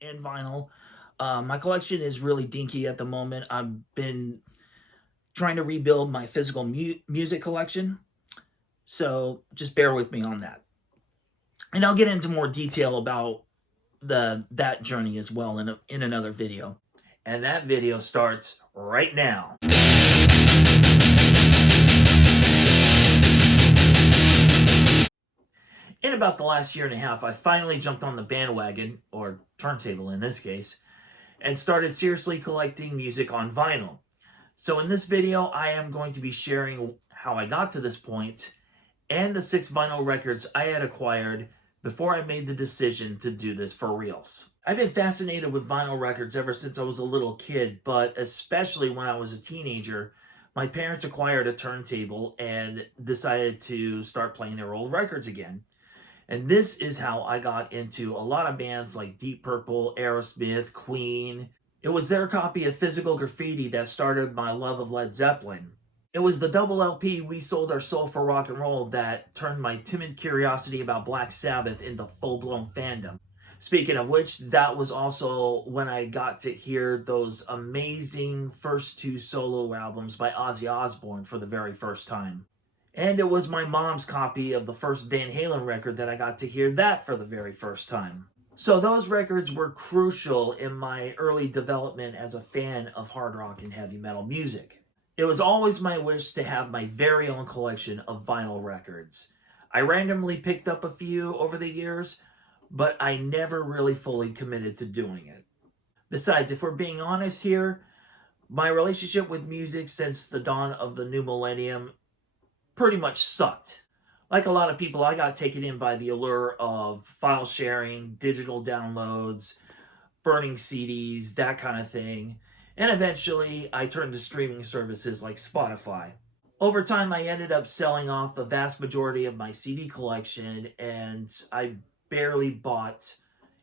and vinyl. My collection is really dinky at the moment. I've been trying to rebuild my physical music collection, so just bear with me on that. And I'll get into more detail about that journey as well in another video. And that video starts right now. In about the last year and a half, I finally jumped on the bandwagon, or turntable in this case, and started seriously collecting music on vinyl. So in this video, I am going to be sharing how I got to this point and the 6 vinyl records I had acquired before I made the decision to do this for reals. I've been fascinated with vinyl records ever since I was a little kid, but especially when I was a teenager, my parents acquired a turntable and decided to start playing their old records again. And this is how I got into a lot of bands like Deep Purple, Aerosmith, Queen. It was their copy of Physical Graffiti that started my love of Led Zeppelin. It was the double LP We Sold Our Soul for Rock and Roll that turned my timid curiosity about Black Sabbath into full-blown fandom. Speaking of which, that was also when I got to hear those amazing first 2 solo albums by Ozzy Osbourne for the very first time. And it was my mom's copy of the first Van Halen record that I got to hear that for the very first time. So those records were crucial in my early development as a fan of hard rock and heavy metal music. It was always my wish to have my very own collection of vinyl records. I randomly picked up a few over the years, but I never really fully committed to doing it. Besides, if we're being honest here, my relationship with music since the dawn of the new millennium pretty much sucked. Like a lot of people, I got taken in by the allure of file sharing, digital downloads, burning CDs, that kind of thing. And eventually, I turned to streaming services like Spotify. Over time, I ended up selling off the vast majority of my CD collection, and I barely bought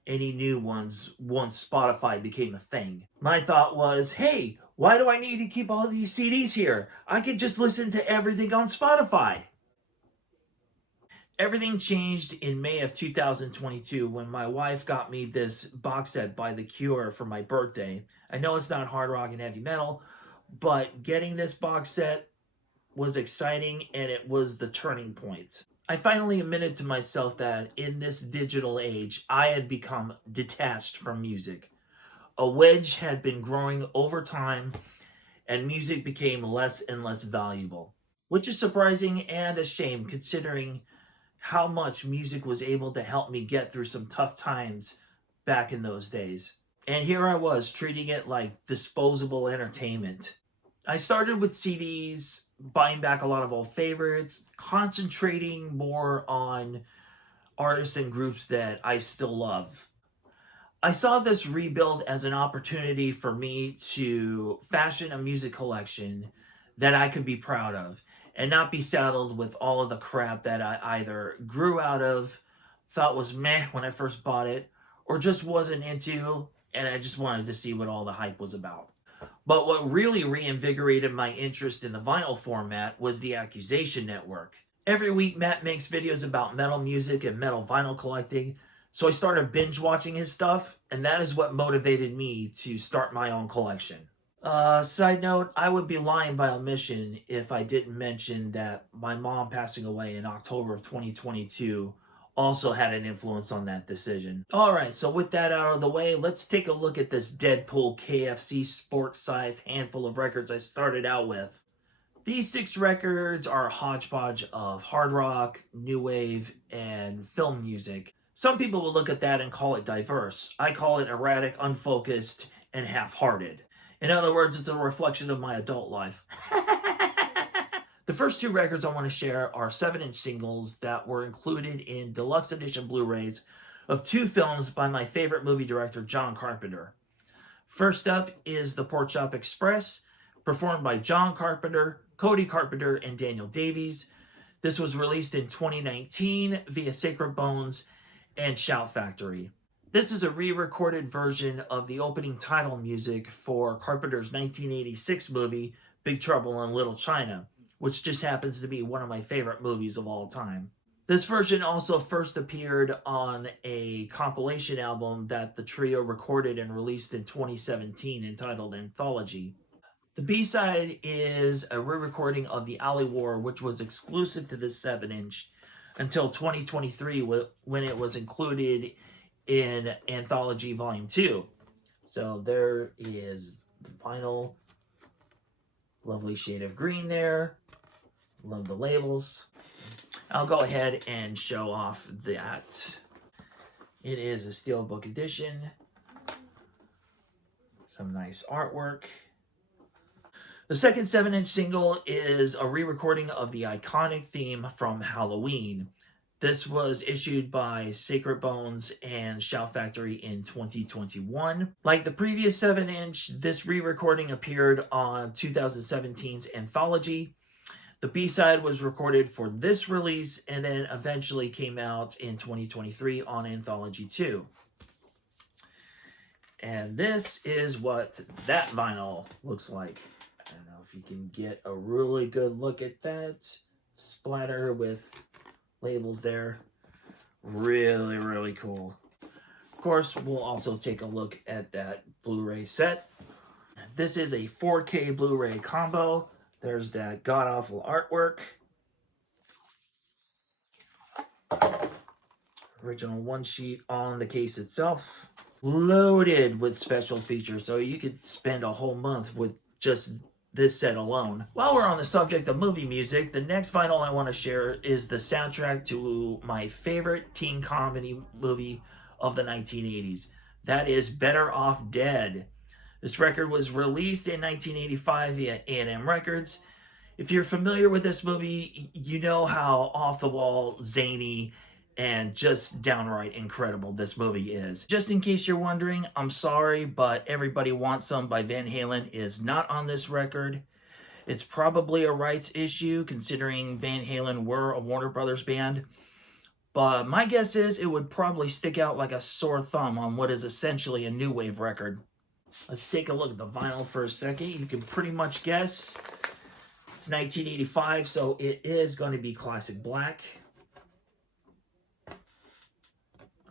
any new ones once Spotify became a thing. My thought was, hey, why do I need to keep all these CDs here? I could just listen to everything on Spotify. Everything changed in May of 2022 when my wife got me this box set by The Cure for my birthday. I know it's not hard rock and heavy metal, but getting this box set was exciting and it was the turning point. I finally admitted to myself that in this digital age, I had become detached from music. A wedge had been growing over time, and music became less and less valuable, which is surprising and a shame considering how much music was able to help me get through some tough times back in those days. And here I was treating it like disposable entertainment. I started with CDs, buying back a lot of old favorites, concentrating more on artists and groups that I still love. I saw this rebuild as an opportunity for me to fashion a music collection that I could be proud of and not be saddled with all of the crap that I either grew out of, thought was meh when I first bought it, or just wasn't into, and I just wanted to see what all the hype was about. But what really reinvigorated my interest in the vinyl format was the Accusation Network. Every week, Matt makes videos about metal music and metal vinyl collecting, so I started binge watching his stuff, and that is what motivated me to start my own collection. Side note, I would be lying by omission if I didn't mention that my mom passing away in October of 2022 also had an influence on that decision. Alright, so with that out of the way, let's take a look at this Deadpool KFC sport-sized handful of records I started out with. These 6 records are a hodgepodge of hard rock, new wave, and film music. Some people will look at that and call it diverse. I call it erratic, unfocused, and half-hearted. In other words, it's a reflection of my adult life. The first 2 records I want to share are 7-inch singles that were included in deluxe edition Blu-rays of 2 films by my favorite movie director, John Carpenter. First up is The Pork Chop Express, performed by John Carpenter, Cody Carpenter, and Daniel Davies. This was released in 2019 via Sacred Bones and Shout Factory. This is a re-recorded version of the opening title music for Carpenter's 1986 movie, Big Trouble in Little China, which just happens to be one of my favorite movies of all time. This version also first appeared on a compilation album that the trio recorded and released in 2017 entitled Anthology. The B-side is a re-recording of the Alley War, which was exclusive to this 7-inch until 2023 when it was included in Anthology Volume 2. So there is the final lovely shade of green there. Love the labels. I'll go ahead and show off that. It is a steelbook edition. Some nice artwork. The second 7-inch single is a re-recording of the iconic theme from Halloween. This was issued by Sacred Bones and Shout Factory in 2021. Like the previous 7-inch, this re-recording appeared on 2017's Anthology. The B-side was recorded for this release and then eventually came out in 2023 on Anthology 2. And this is what that vinyl looks like. I don't know if you can get a really good look at that splatter with labels there. Really, really cool. Of course, we'll also take a look at that Blu-ray set. This is a 4K Blu-ray combo. There's that god-awful artwork. Original one sheet on the case itself. Loaded with special features, so you could spend a whole month with just this set alone. While we're on the subject of movie music, the next vinyl I want to share is the soundtrack to my favorite teen comedy movie of the 1980s. That is Better Off Dead. This record was released in 1985 via A&M Records. If you're familiar with this movie, you know how off-the-wall, zany, and just downright incredible this movie is. Just in case you're wondering, I'm sorry, but Everybody Wants Some by Van Halen is not on this record. It's probably a rights issue, considering Van Halen were a Warner Brothers band. But my guess is it would probably stick out like a sore thumb on what is essentially a new wave record. Let's take a look at the vinyl for a second. You can pretty much guess. It's 1985, so it is going to be classic black.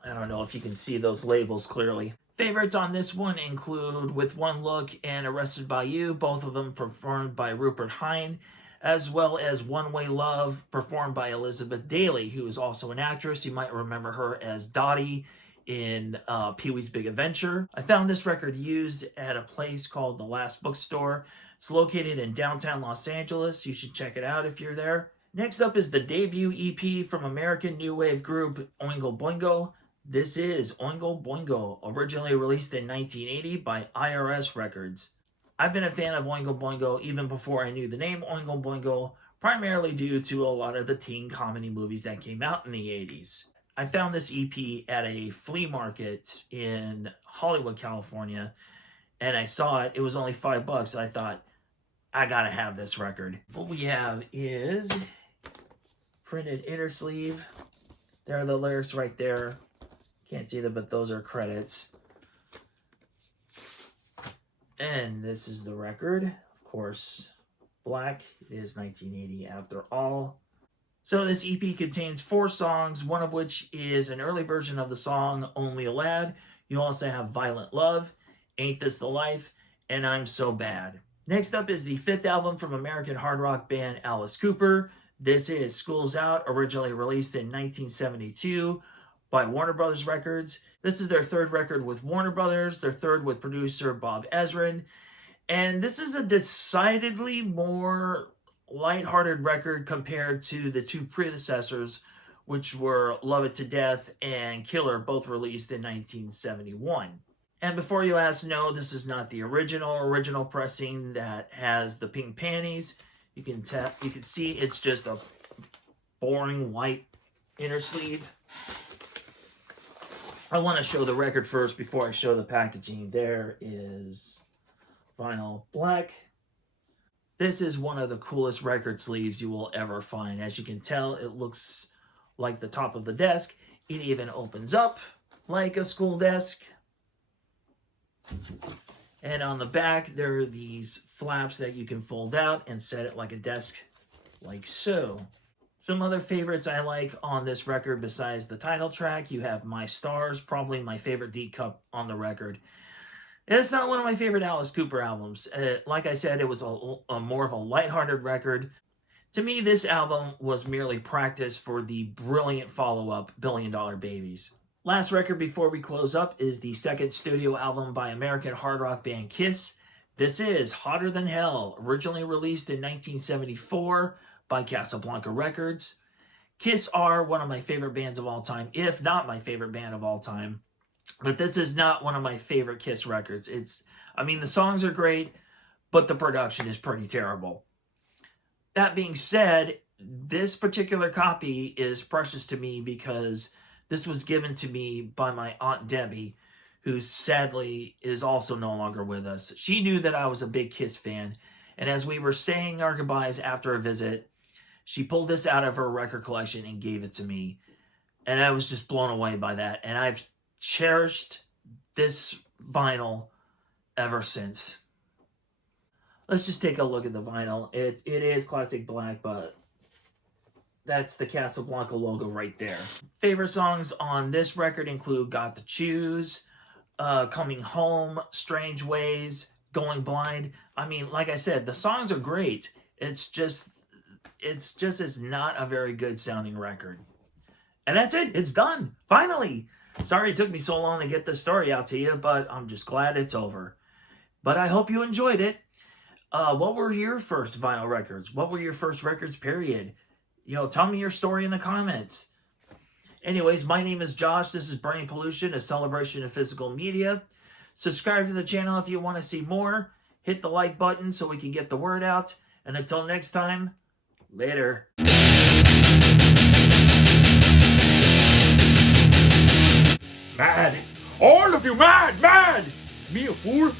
I don't know if you can see those labels clearly. Favorites on this one include With One Look and Arrested by You, both of them performed by Rupert Hine, as well as One Way Love, performed by Elizabeth Daily, who is also an actress. You might remember her as Dottie in Pee-wee's Big Adventure. I found this record used at a place called The Last Bookstore. It's located in downtown Los Angeles. You should check it out if you're there. Next up is the debut EP from American new wave group Oingo Boingo. This is Oingo Boingo, originally released in 1980 by IRS Records. I've been a fan of Oingo Boingo even before I knew the name Oingo Boingo, primarily due to a lot of the teen comedy movies that came out in the 80s. I found this EP at a flea market in Hollywood, California, and I saw it. It was only $5, and I thought, I gotta have this record. What we have is printed inner sleeve. There are the lyrics right there. Can't see them, but those are credits. And this is the record. Of course, black. It is 1980 after all. So this EP contains 4 songs, one of which is an early version of the song Only a Lad. You also have Violent Love, Ain't This the Life, and I'm So Bad. Next up is the 5th album from American hard rock band Alice Cooper. This is School's Out, originally released in 1972 by Warner Brothers Records. This is their 3rd record with Warner Brothers, their 3rd with producer Bob Ezrin. And this is a decidedly more lighthearted record compared to the 2 predecessors, which were Love It to Death and Killer, both released in 1971. And before you ask, no, this is not the original pressing that has the pink panties. You can see it's just a boring white inner sleeve. I want to show the record first before I show the packaging. There is vinyl black. This is one of the coolest record sleeves you will ever find. As you can tell, it looks like the top of the desk. It even opens up like a school desk. And on the back, there are these flaps that you can fold out and set it like a desk, like so. Some other favorites I like on this record besides the title track, you have My Stars, probably my favorite D cup on the record. It's not one of my favorite Alice Cooper albums. Like I said, it was a more of a lighthearted record. To me, this album was merely practice for the brilliant follow-up, Billion Dollar Babies. Last record before we close up is the second studio album by American hard rock band Kiss. This is Hotter Than Hell, originally released in 1974 by Casablanca Records. Kiss are one of my favorite bands of all time, if not my favorite band of all time. But this is not one of my favorite Kiss records. The songs are great, but the production is pretty terrible. That being said, this particular copy is precious to me because this was given to me by my Aunt Debbie, who sadly is also no longer with us. She knew that I was a big Kiss fan, and as we were saying our goodbyes after a visit, she pulled this out of her record collection and gave it to me. And I was just blown away by that. And I've cherished this vinyl ever since. Let's just take a look at the vinyl. It is classic black, but that's the Casablanca logo right there. Favorite songs on this record include Got to Choose, Coming Home, Strange Ways, Going Blind. Like I said, the songs are great. It's just it's not a very good sounding record. And that's it. It's done. Finally. Sorry it took me so long to get this story out to you, but I'm just glad it's over. But I hope you enjoyed it. What were your first vinyl records? What were your first records, period? Tell me your story in the comments. Anyways, my name is Josh. This is Brain Pollution, a celebration of physical media. Subscribe to the channel if you want to see more. Hit the like button so we can get the word out. And until next time, later. Mad. All of you mad, mad. Me a fool.